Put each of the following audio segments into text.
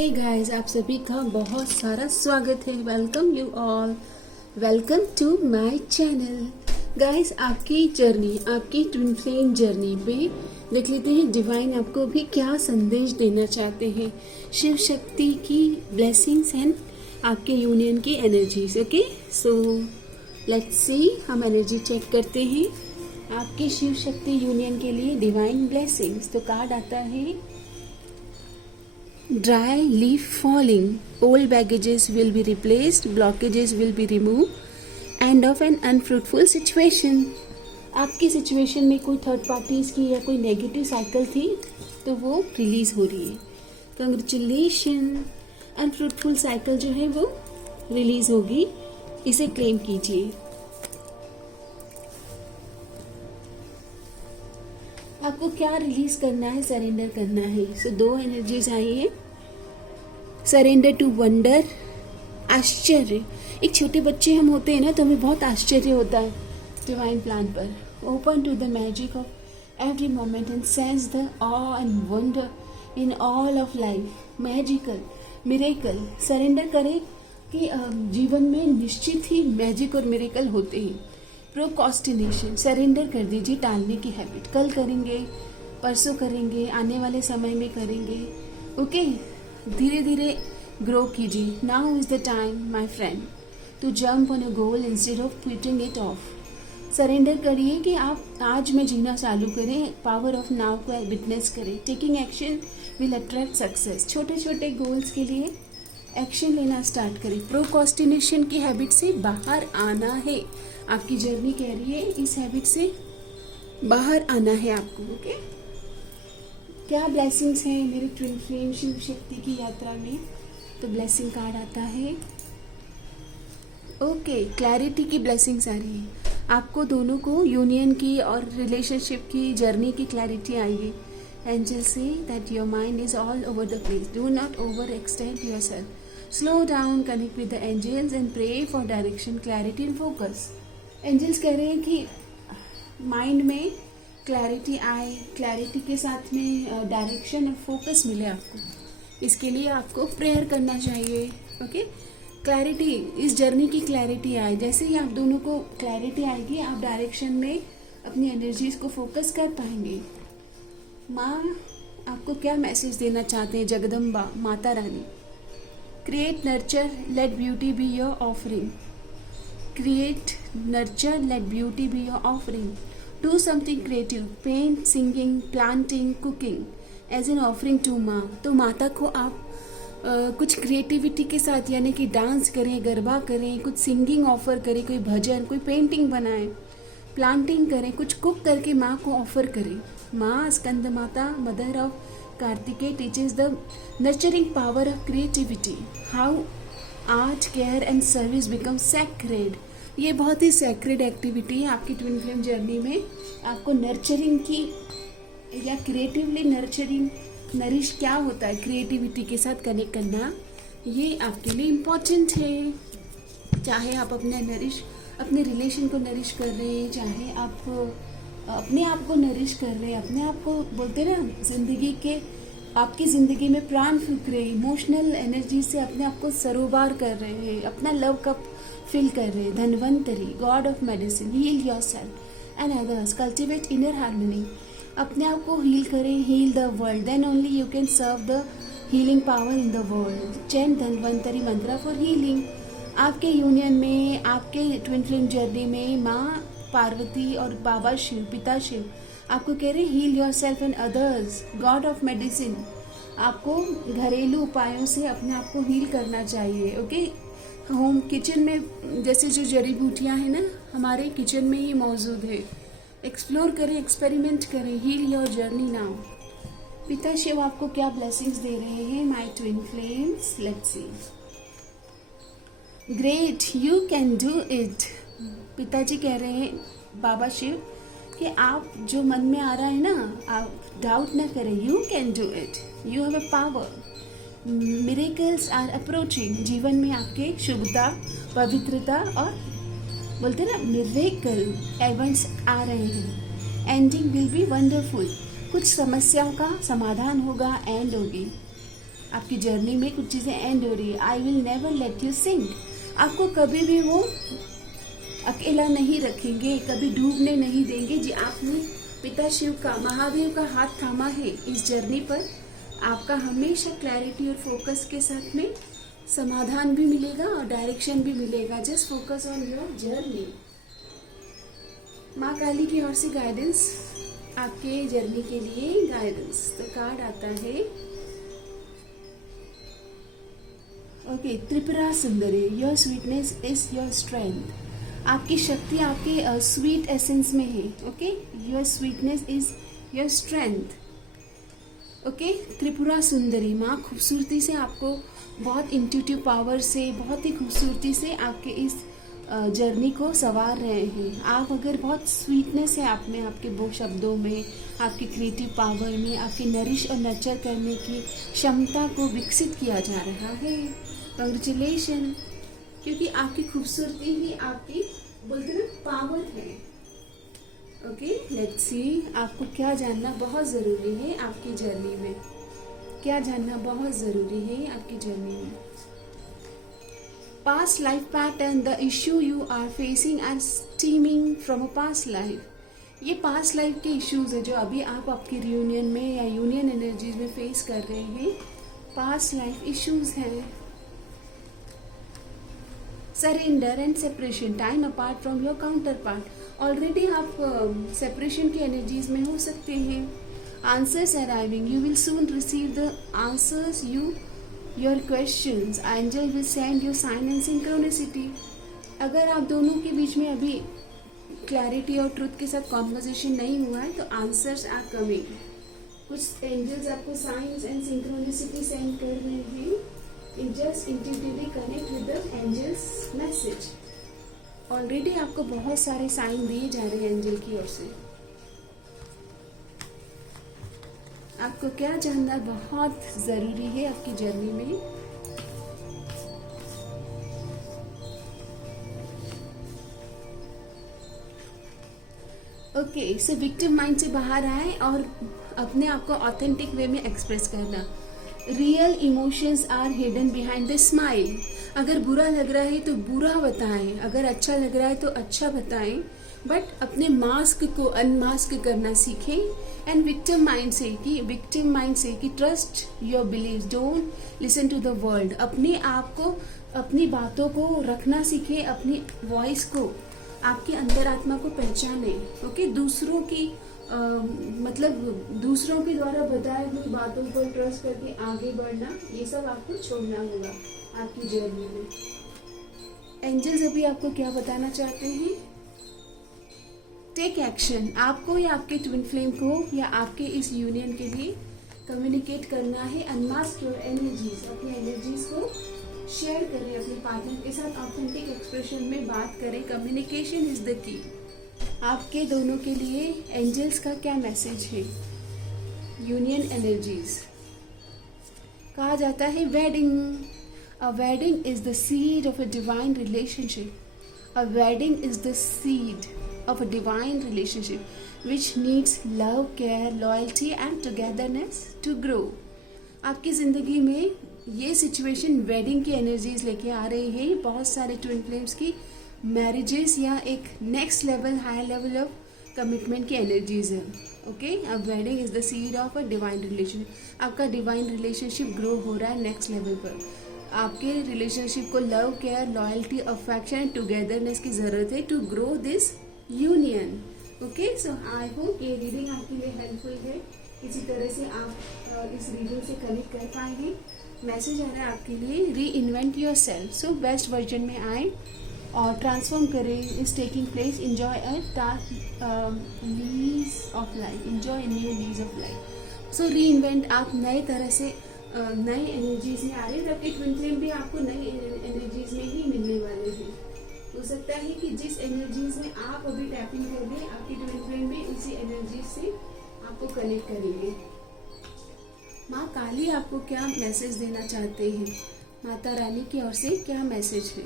Hey guys, आप सभी का बहुत सारा स्वागत है। Welcome you all, welcome to my channel. Guys, आपकी जर्नी, आपकी ट्विन फ्लेम जर्नी पे देख लेते हैं डिवाइन आपको भी क्या संदेश देना चाहते हैं। शिव शक्ति की ब्लेसिंग्स एंड आपके यूनियन की energies. Okay, so let's see, हम एनर्जी चेक करते हैं आपके शिव शक्ति यूनियन के लिए डिवाइन ब्लेसिंग्स। तो कार्ड आता है dry leaf falling, old baggages will be replaced, blockages will be removed, end of an unfruitful situation। आपकी सिचुएशन में कोई थर्ड पार्टीज की या कोई नेगेटिव साइकिल थी तो वो रिलीज हो रही है। कंग्रेचुलेशन, अनफ्रूटफुल साइकिल जो है वो रिलीज होगी, इसे क्लेम कीजिए। आपको क्या रिलीज करना है, सरेंडर करना है। सो दो एनर्जीज आई है, सरेंडर टू वंडर, आश्चर्य। एक छोटे बच्चे हम होते हैं ना तो हमें बहुत आश्चर्य होता है डिवाइन प्लान पर। Open to the magic of every moment and sense the awe and wonder in all of life. Magical, miracle. Surrender करें कि जीवन में निश्चित ही मैजिक और मिरेकल होते हैं। प्रोक्रास्टिनेशन, सरेंडर कर दीजिए टालने की हैबिट। कल करेंगे, परसों करेंगे, आने वाले समय में करेंगे। ओके, धीरे धीरे ग्रो कीजिए। Now is the time my friend to jump on a goal instead of putting it off. Surrender करिए कि आप आज में जीना चालू करें, पावर ऑफ नाउ को विटनेस करें। Taking action will attract success. छोटे छोटे गोल्स के लिए एक्शन लेना स्टार्ट करें। प्रोक्रास्टिनेशन की हैबिट से बाहर आना है। आपकी जर्नी कह रही है इस हैबिट से बाहर आना है आपको। ओके, क्या ब्लेसिंग्स हैं मेरे ट्विन फ्लेम शिव शक्ति की यात्रा में। तो ब्लेसिंग कार्ड आता है, ओके, क्लैरिटी की ब्लेसिंग्स आ रही है। आपको दोनों को यूनियन की और रिलेशनशिप की जर्नी की क्लैरिटी आएगी। Angel say that your mind is all over the place, do not over extend yourself, slow down, connect with the angels and pray for direction, clarity and focus। Angels कह रहे हैं कि mind में clarity आए, clarity के साथ में direction और फोकस मिले आपको। इसके लिए आपको प्रेयर करना चाहिए। ओके, क्लैरिटी, इस जर्नी की क्लैरिटी आए। जैसे ही आप दोनों को क्लैरिटी आएगी, आप डायरेक्शन में अपनी एनर्जीज को फोकस कर पाएंगे। माँ आपको क्या मैसेज देना चाहते हैं, Jagdamba Mata Rani. Create, nurture, let beauty be your offering. Create, nurture, let beauty be your offering. Do something creative. Paint, singing, planting, cooking as an offering to माँ। तो माता को आप कुछ क्रिएटिविटी के साथ, यानी कि डांस करें, गरबा करें, कुछ सिंगिंग ऑफर करें, कोई भजन, कोई पेंटिंग बनाएं, प्लांटिंग करें, कुछ कुक करके माँ को ऑफर करें। माँ स्कंद माता, mother of Kartikeya teaches the nurturing power of creativity, how art, care and service become sacred। ये बहुत ही sacred एक्टिविटी है आपकी ट्विन फ्लेम जर्नी में। आपको नर्चरिंग की या क्रिएटिवली नर्चरिंग, नरिश क्या होता है, क्रिएटिविटी के साथ कनेक्ट करना, ये आपके लिए इम्पॉर्टेंट है। चाहे आप अपने रिलेशन को नरिश कर रहे हैं, चाहे आप अपने आप को नरिश कर रहे हैं, अपने आप को बोलते ना जिंदगी के, आपकी जिंदगी में प्राण फूंक रहे हैं, इमोशनल एनर्जी से अपने आप को सरोबार कर रहे हैं, अपना लव कप फिल कर रहे हैं। Dhanvantari, god of medicine, heal yourself and others, cultivate inner harmony. अपने आप को हील करें, heal the world, then only you can serve the healing power in the world. Chant Dhanvantari mantra for healing. आपके union में, आपके ट्विन फ्लेम जर्नी में माँ पार्वती और बाबा शिव, पिता शिव आपको कह रहे हैं heal yourself and others, god of medicine. आपको घरेलू उपायों से अपने आप को हील करना चाहिए। ओके, होम किचन में जैसे जो जड़ी बूटियां हैं ना, हमारे किचन में ही मौजूद है। एक्सप्लोर करें, एक्सपेरिमेंट करें, हील योर जर्नी नाउ। पिता शिव आपको क्या ब्लेसिंग्स दे रहे हैं my twin flames, let's see. Great, you can do it. पिताजी कह रहे हैं, बाबा शिव, कि आप जो मन में आ रहा है ना, आप डाउट ना करें, you can do it, you have a power. Miracles are approaching. जीवन में आपके शुभता, पवित्रता और बोलते ना मिरेकल इवेंट्स आ रहे हैं। Ending will be wonderful. कुछ समस्याओं का समाधान होगा, एंड होगी। आपकी जर्नी में कुछ चीज़ें एंड हो रही है। I will never let you sink, आपको कभी भी वो अकेला नहीं रखेंगे, कभी डूबने नहीं देंगे। जी आपने पिता शिव का, महादेव का हाथ थामा है इस जर्नी पर, आपका हमेशा क्लैरिटी और फोकस के साथ में समाधान भी मिलेगा और डायरेक्शन भी मिलेगा। Just focus on your journey. माँ काली की ओर से गाइडेंस, आपके जर्नी के लिए गाइडेंस। तो कार्ड आता है okay, Tripura Sundari, your sweetness is your strength. आपकी शक्ति आपके स्वीट एसेंस में है। Okay, your sweetness is your strength. Okay, Tripura Sundari माँ खूबसूरती से आपको बहुत इंट्यूटिव पावर से, बहुत ही खूबसूरती से आपके इस जर्नी को संवार रहे हैं। आप अगर बहुत स्वीटनेस है आप में, आपके वो शब्दों में, आपकी क्रिएटिव पावर में, आपकी नरिश और नर्चर करने की क्षमता को विकसित किया जा रहा है। कांग्रेचुलेशन, क्योंकि आपकी खूबसूरती ही आपकी बोलते ना पावर है। ओके, लेट्स सी आपको क्या जानना बहुत ज़रूरी है आपकी जर्नी में, क्या जानना बहुत ज़रूरी है आपकी जर्नी में। Past life pattern, the issue you are facing and stemming from a past life. ये पास्ट लाइफ के इश्यूज है जो अभी आप आपकी रियूनियन में या यूनियन एनर्जीज में फेस कर रहे हैं। पास्ट लाइफ इश्यूज हैं। Surrender and separation, time apart from your counterpart. Already आप सेपरेशन की एनर्जीज में हो सकते हैं। Answers arriving, you will soon receive the answers your questions. Angel will send you sign and synchronicity. अगर आप दोनों के बीच में अभी क्लैरिटी और ट्रुथ के साथ कॉन्वर्सेशन नहीं हुआ है तो आंसर्स आर कमिंग। कुछ एंजल्स आपको साइंस एंड सिंक्रोनिसिटी सेंड कर रहे हैं। Just intuitively connect with the angels message. Already आपको बहुत सारे साइन दिए जा रहे हैं एंजल की ओर से। आपको क्या जानना बहुत जरूरी है आपकी जर्नी में। ओके, सो विक्टिम माइंड से बाहर आए और अपने आप को ऑथेंटिक वे में एक्सप्रेस करना। Real emotions are hidden behind the smile. अगर बुरा लग रहा है तो बुरा बताएं, अगर अच्छा लग रहा है तो अच्छा बताएं, बट अपने मास्क को अनमास्क करना सीखें। एंड विक्टिम माइंड से कि trust your believe, don't listen to the world. अपने आप को, अपनी बातों को रखना सीखें, अपनी वॉइस को, आपकी अंतरात्मा को पहचाने। ओके, दूसरों की मतलब दूसरों के द्वारा बताए हुई बातों पर ट्रस्ट करके आगे बढ़ना, ये सब आपको छोड़ना होगा आपकी जर्नी में। एंजल्स अभी आपको क्या बताना चाहते हैं? Take action. आपको या आपके ट्विन फ्लेम को या आपके इस यूनियन के लिए कम्युनिकेट करना है। अनमास्क योर एनर्जीज, अपनी एनर्जीज को शेयर करें अपने पार्टनर के साथ, ऑथेंटिक एक्सप्रेशन में बात करें। Communication is the key. आपके दोनों के लिए एंजल्स का क्या मैसेज है? यूनियन एनर्जीज कहा जाता है wedding. A wedding is the seed of a divine relationship. A wedding is the seed of a divine relationship which needs love, care, loyalty and togetherness to grow. आपकी ज़िंदगी में ये situation wedding की energies लेके आ रही है। बहुत सारे ट्विन फ्लेम्स की मैरिजेस या एक next level, high level of commitment की एनर्जीज है। ओके, अब wedding is the seed of a divine relationship. आपका डिवाइन रिलेशनशिप ग्रो हो रहा है नेक्स्ट लेवल पर। आपके रिलेशनशिप को love, care, loyalty, affection and togetherness की ज़रूरत है to grow this union. Okay, so I hope ये रीडिंग आपके लिए हेल्पफुल है। किसी तरह से आप इस रीडिंग से कनेक्ट कर पाएंगे। मैसेज आ रहा है आपके लिए, reinvent yourself. So best version में आए और ट्रांसफॉर्म करें। Is taking place, enjoy a lease of life, enjoy new lease of life. So reinvent, आप नए तरह से नए एनर्जीज में आ रहे हैं। आपके ट्विन फ्लेम भी आपको नई एनर्जीज में ही मिलने वाले हैं। हो सकता है कि जिस एनर्जीज में आप अभी टैपिंग कर रहे हैं, आपकी ट्विन फ्लेम भी उसी एनर्जी से आपको कनेक्ट करेंगे। माँ काली आपको क्या मैसेज देना चाहते हैं? माता रानी की ओर से क्या मैसेज है?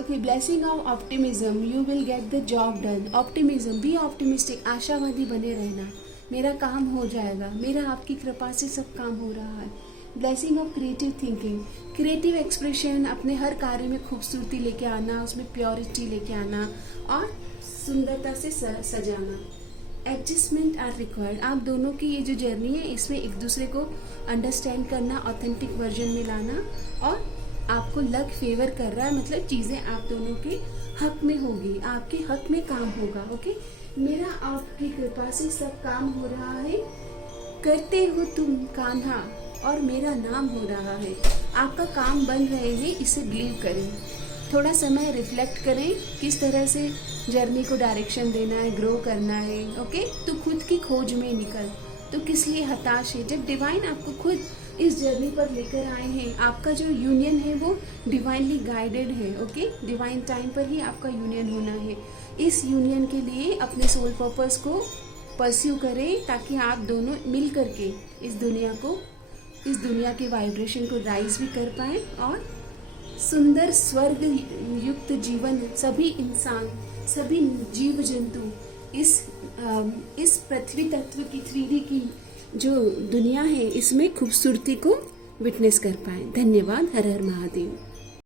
Okay, blessing of optimism, you will get the job done. Optimism, be optimistic, आशावादी बने रहना। मेरा काम हो जाएगा, मेरा आपकी कृपा से सब काम हो रहा है। Blessing of creative thinking, creative expression, अपने हर कार्य में खूबसूरती लेके आना, उसमें प्योरिटी लेके आना और सुंदरता से सजाना। एडजस्टमेंट आर रिक्वायर्ड, आप दोनों की ये जो जर्नी है इसमें एक दूसरे को अंडरस्टैंड करना, ऑथेंटिक वर्जन में लाना, और आपको लक फेवर कर रहा है, मतलब चीज़ें आप दोनों के हक में होगी, आपके हक में काम होगा। ओके, मेरा आपकी कृपा से सब काम हो रहा है, करते हो तुम कान्हा और मेरा नाम हो रहा है। आपका काम बन रहे हैं, इसे बिलीव करें। थोड़ा समय रिफ्लेक्ट करें किस तरह से जर्नी को डायरेक्शन देना है, ग्रो करना है। ओके, तो खुद की खोज में निकल, तो किस लिए हताश है जब डिवाइन आपको खुद इस जर्नी पर लेकर आए हैं। आपका जो यूनियन है वो डिवाइनली गाइडेड है। ओके, डिवाइन टाइम पर ही आपका यूनियन होना है। इस यूनियन के लिए अपने सोल पर्पस को परस्यू करें ताकि आप दोनों मिल करके इस दुनिया के वाइब्रेशन को राइज भी कर पाए और सुंदर स्वर्ग युक्त जीवन सभी इंसान, सभी जीव जंतु इस पृथ्वी तत्व की 3D की जो दुनिया है इसमें खूबसूरती को विटनेस कर पाए। धन्यवाद। हर हर महादेव।